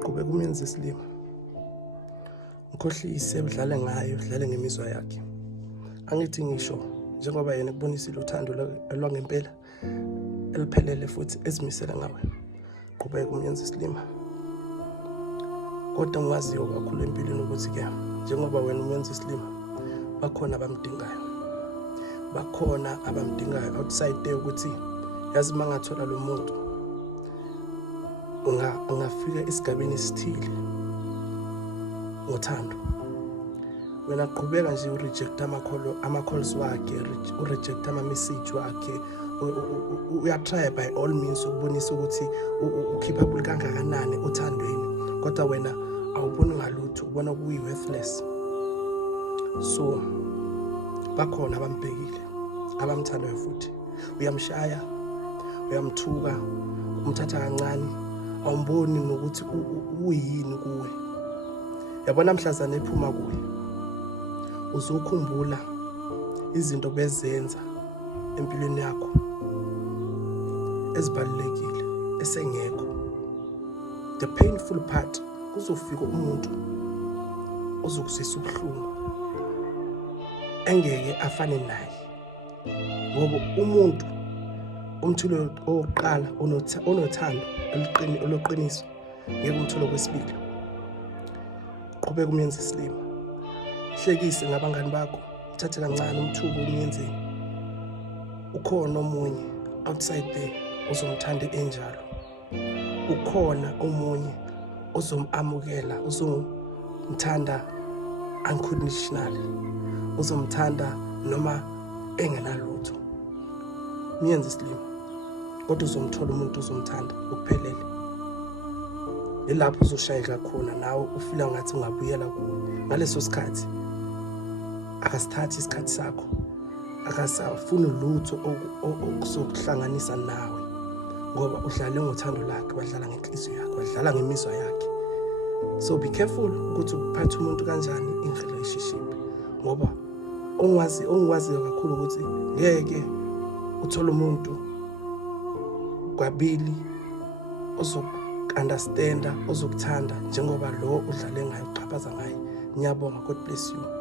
Qhubeka umenze isilima. Ukhohlise udlale ngayo, udlale ngemizwa yakhe. Angithi ngisho njengoba yena kubonisile uthando lwangempela eliphelele futhi ezimisela ngawe. Qhubeka umenze isilima. Kodwa ngiwaziyo kakhulu empilweni ukuthi ke njengoba wena umenze isilima, bakhona abamdingayo. Bakhona abamdingayo outside there ukuthi yazi mangathola lo muntu ungafika esigabeni esithile ngothando. Wena qhubeka nje ureject ama-calls wakhe, ureject ama-message wakhe, uyatry by all means ukubonisa ukuthi ukhipha kangakanani uthandweni, kodwa wena awuboni ngalutho, ubona kuyi-worthless. So bakhona abambhekile, abamthandayo futhi. Uyamshaya, uyamthuka, umthatha kancane, awumboni nokuthi uyini kuwe. Yabona mhlazana ephuma kuwe, uzokhumbula izinto bezenza empilweni yakho ezibalulekile esengekho. The painful part, kuzofika umuntu ozokuzisa ubuhlungu engeke afane naye, ngoba umuntu umthulo oqala onothando oloqiniso ngeke umthulo kwesibili. Qhubeka umenze isilima. Hlekise ngabangani bakho, uthathe kancane umthuko umyenzeni. Ukhona omunye outside there ozomthanda enjalo. Ukhona omunye ozomamukela, uzomthanda unconditionally, uzomthanda noma engenalutho. Miyenze isilima, kodwa uzomthola umuntu uzomthanda ukuphelele. Lapho uzoshayeka khona nawe ufila ngathi ungabuyela kuwe. Ngaleso sikhathi akasithathi isikhathi sakho, akasafuni lutho okuzokuhlanganisa nawe, ngoba udlale ngothando lakhe, wadlala ngenhliziyo yakhe, wadlala ngemizwa yakhe. So be careful ukuthi uphathe umuntu kanjani in relationship, ngoba ongiwaziyo kakhulu ukuthi ngeke uthole umuntu kwabili ozoku-understanda, ozokuthanda njengoba lo udlale ngayo, uqhaphaza ngayo. Ngiyabonga, God bless you.